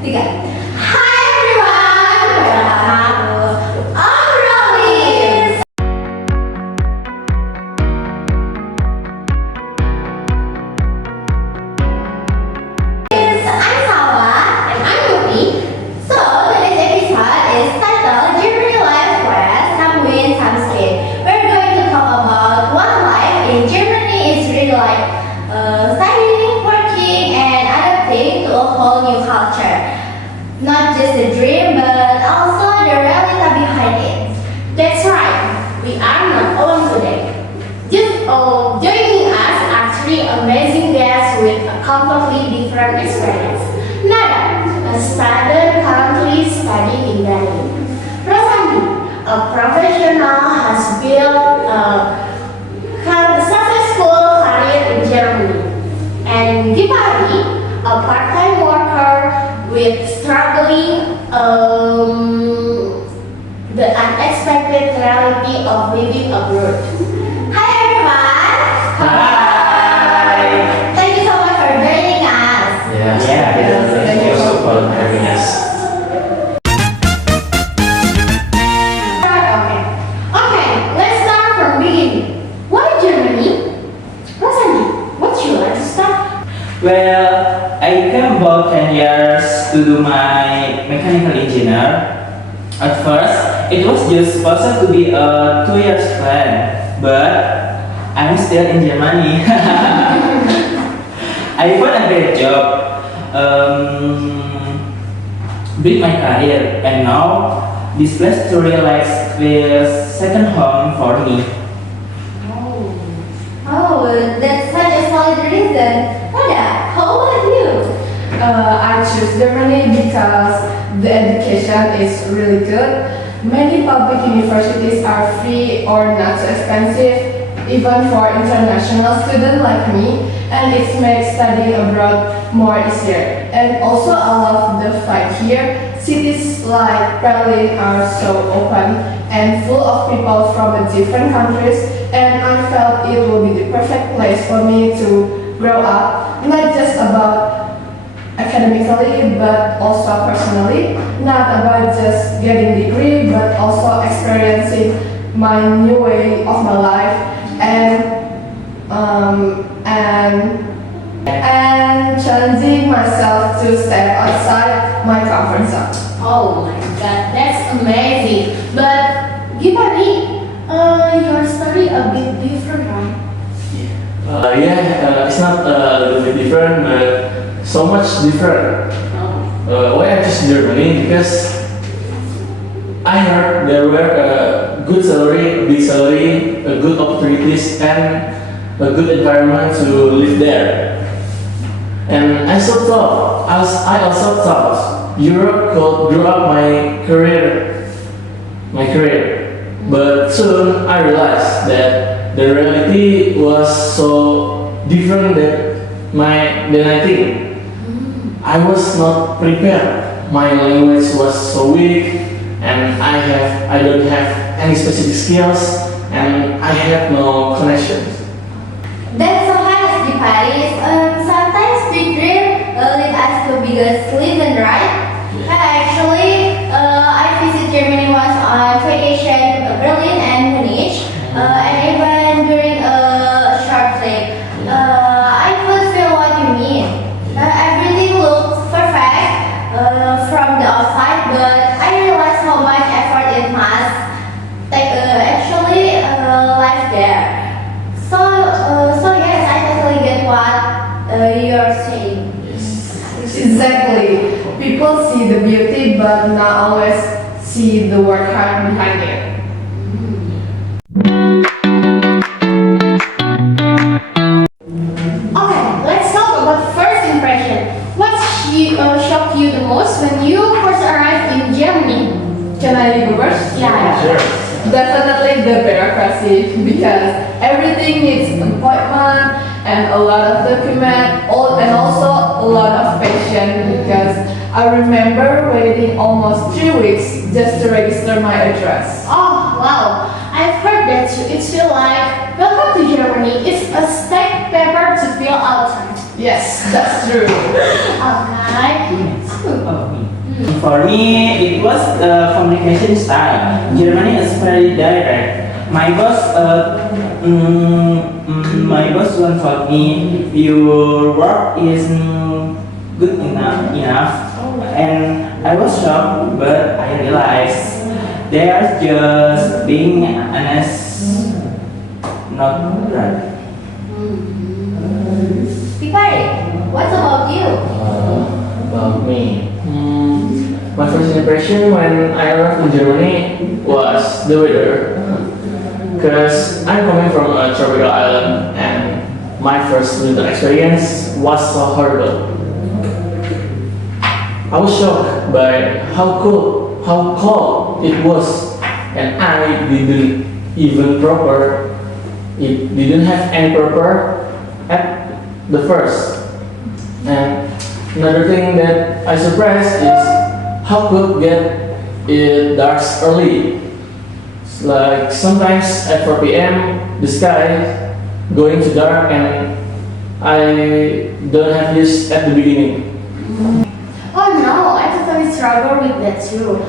Tiga. Hi everyone, welcome. I'm Rose. I'm Salwa and I'm Yuki. So today's episode is titled Germany Life Quest, Some Win, Some Skip. We're going to talk about what life in Germany is really like, studying, working, and adapting to a whole new culture. Not just a dream, but also the reality behind it. That's right, we are not alone today. Joining us are three amazing guests with a completely different experience. Nada, a student currently studying in Berlin. Rosandi, a professional, has built a successful career in Germany. And Gipari, a part-time worker with struggling the unexpected reality of living abroad. Hi everyone. Hi. Thank you so much for joining us. Thank you for having us. Okay, let's start from beginning. Why Germany? Rosani, what you like to start? Well, I came about 10 years to do my mechanical engineer. At first, it was just supposed to be a 2 years plan, but I'm still in Germany. I found a great job, built my career, and now this place to realize feels second home for me. Oh, that's such a solid reason. Nada, how about you? I choose Germany because the education is really good. Many public universities are free or not so expensive, even for international students like me, and it makes studying abroad more easier. And also I love the vibe here. Cities like Berlin are so open and full of people from different countries, and I felt it would be the perfect place for me to grow up, not just about academically but also personally, not about just getting degree but also experiencing my new way of my life and challenging myself to step outside my comfort zone. Oh my god, that's amazing. But Gipari, your story a bit different, right? It's not a little bit different, but so much different. Why I choose Germany? Because I heard there were good salary, big salary, good opportunities, and a good environment to live there. And I also thought Europe could grow up my career. But soon I realized that the reality was so different than I think. I was not prepared. My language was so weak, and I don't have any specific skills, and I had no connections. That's so hard di Paris. Sometimes big dream lead us to biggest lesson, right? I visit Germany once on vacation, Berlin and Munich, and even during a short trip. I could feel what you mean. Everything looks perfect from the outside, but I realized how much effort it must take life there. So yes, I totally get what you're saying. Exactly. People see the beauty but not always see the work hard behind it. Okay, let's talk about first impression. What shocked you the most when you first arrived in Germany? Can I go first? Yeah. Sure. Definitely the bureaucracy because everything needs an appointment and a lot of document and also a lot of patience because I remember waiting almost 3 weeks just to register my address. Oh wow, I've heard that it's feel like welcome to Germany. It's a stack paper to fill out. Yes, that's true. Okay. Oh, For me, it was the communication style. Germany is very direct. My boss once told me, your work is good enough, and I was shocked, but I realized they are just being honest, not right. Pipari, what about you? About me. My first impression when I arrived in Germany was the weather. Because I'm coming from a tropical island and my first winter experience was so horrible. I was shocked by how cold it was, and I didn't even proper. It didn't have any proper at the first. And another thing that I surprised is how could get it dark early. It's like sometimes at 4 p.m. the sky going to dark and I don't have this at the beginning. Oh no, I totally struggle with that too.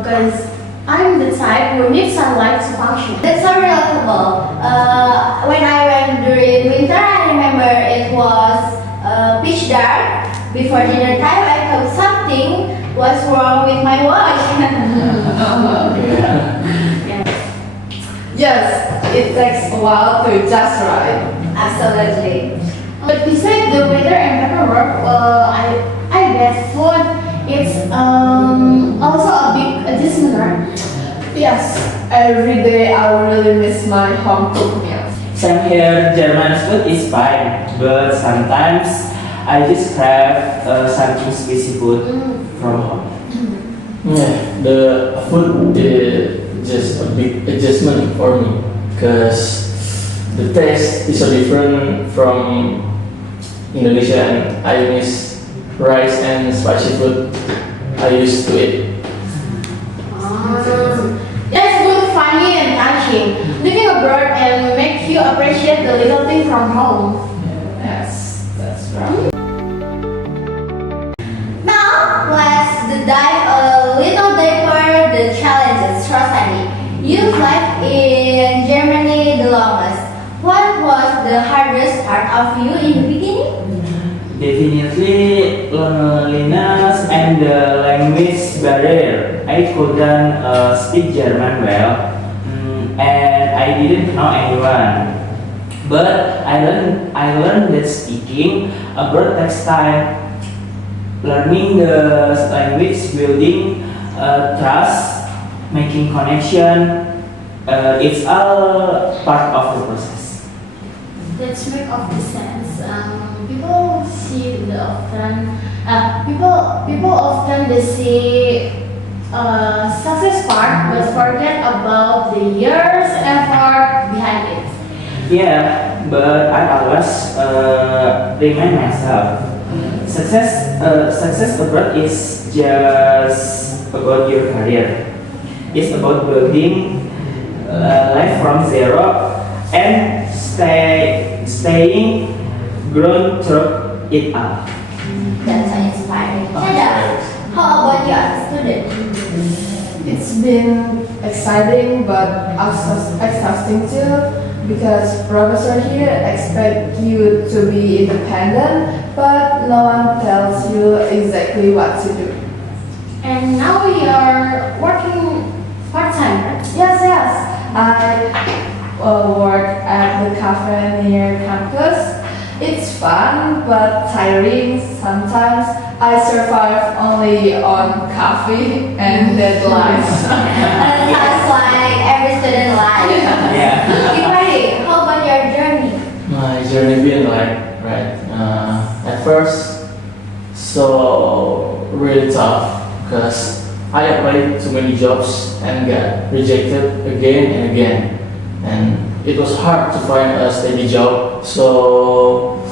Because I'm the type who needs sunlight to function. That's so relatable. When I went during winter, I remember it was pitch dark. Before dinner time, I thought something was wrong with my watch. Yes, it takes a while to adjust, right? Absolutely. But besides the weather and paperwork, I bet food it's also a big adjustment, right? Yes, every day I really miss my home cooked meals. Same here, German food is fine, but sometimes I just crave something spicy food from home. Yeah, the food is just a big adjustment for me because the taste is so different from Indonesia and I miss rice and spicy food I used to eat. That's good, funny, and touching. Living abroad and make you appreciate the little thing from home. Yes, that's right. Now, let's dive a little deeper the challenges. Rosani, you've lived in Germany the longest. What was the hardest part of you in the beginning? Definitely loneliness and the language barrier. I couldn't speak German well, and I didn't know anyone. But I learned that speaking abroad takes time. Learning the language, building trust, making connection. It's all part of the process. That's make of the sense. People see the often. People often they see success part, but forget about the years effort behind it. Yeah, but I always remind myself, success abroad is just about your career. It's about building life from zero and staying grown through it all. That's so inspiring. Sada, how about you as a student? It's been exciting but exhausting too because professors here expect you to be independent but no one tells you exactly what to do. And now we are working part time, right? Yes. I work at the cafe near campus. It's fun but tiring. Sometimes I survive only on coffee and deadlines. Sounds like every student life. Yeah. Pipari, how about your journey? My journey been like at first so really tough because I applied to many jobs and got rejected again and again, and it was hard to find a steady job. So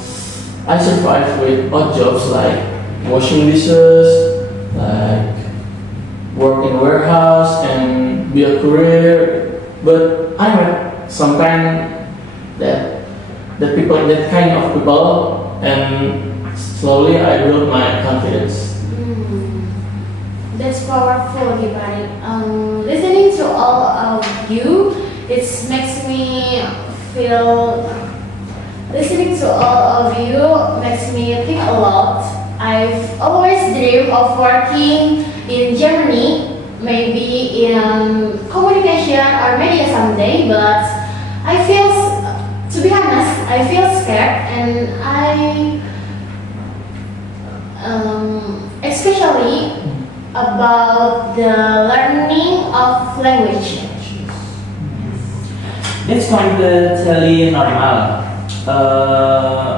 I survived with odd jobs like washing dishes, like work in warehouse and be a courier. But I met some kind that kind of people, and slowly I built my confidence. powerful, everybody. Listening to all of you, it makes me feel. Listening to all of you makes me think a lot. I've always dreamed of working in Germany, maybe in communication or media someday, but I feel, to be honest, I feel scared and especially about the learning of language. That's completely normal.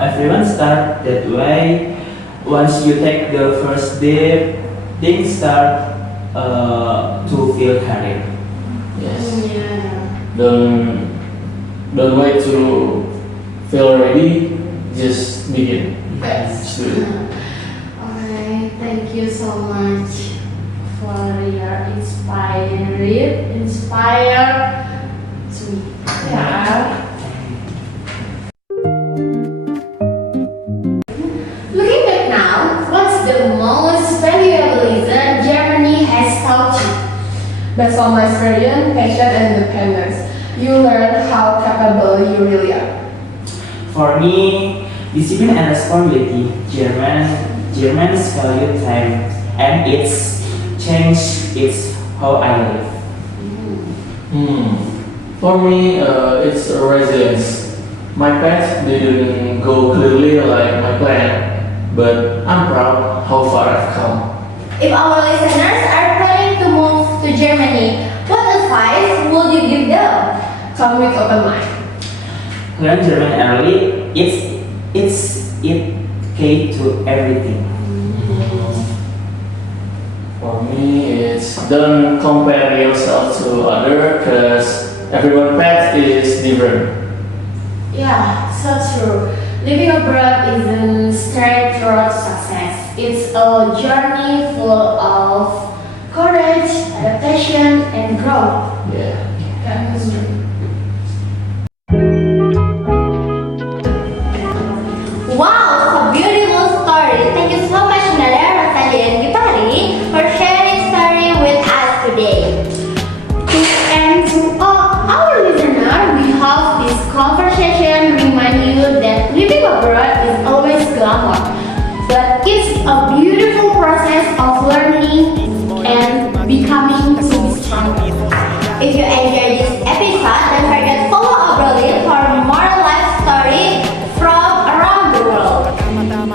Everyone start that way. Once you take the first step, things start to feel carried. Yes. Yeah. Don't wait to feel ready. Just begin. Yes. Just do it. Alright, thank you so much for your inspire to me. Yeah. Looking back now, what's the most valuable lesson Germany has taught you? Based on my experience, passion, and independence, you learn how capable you really are. For me, discipline and responsibility. Germans value time, and it's changed how I live. For me, it's resilience. My path didn't go clearly like my plan, but I'm proud how far I've come. If our listeners are planning to move to Germany, what advice would you give them? Come with open mind. Learn German early. It's key to everything. For me, it's don't compare yourself to other, cause everyone's path is different. Yeah, so true. Living abroad isn't straight road to success. It's a journey full of courage, adaptation, and growth. Yeah. That is true. Wow, so beautiful story. Thank you so much, Nadia, Rosali, and Gipari for sharing story with us today. And to all our listeners, we hope this conversation remind you that living abroad is always glamour, but it's a beautiful process of learning and becoming to be stronger. If you enjoyed this episode, don't forget to follow Abrolin for more life story from around the world.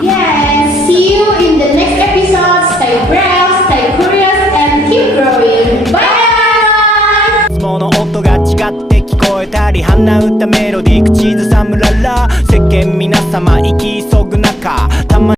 Yeah, see you in the next episode. Stay brave, stay curious, and keep growing. Bye! いつもの音が違って聞こえたり鼻歌メロディー口ずさむララ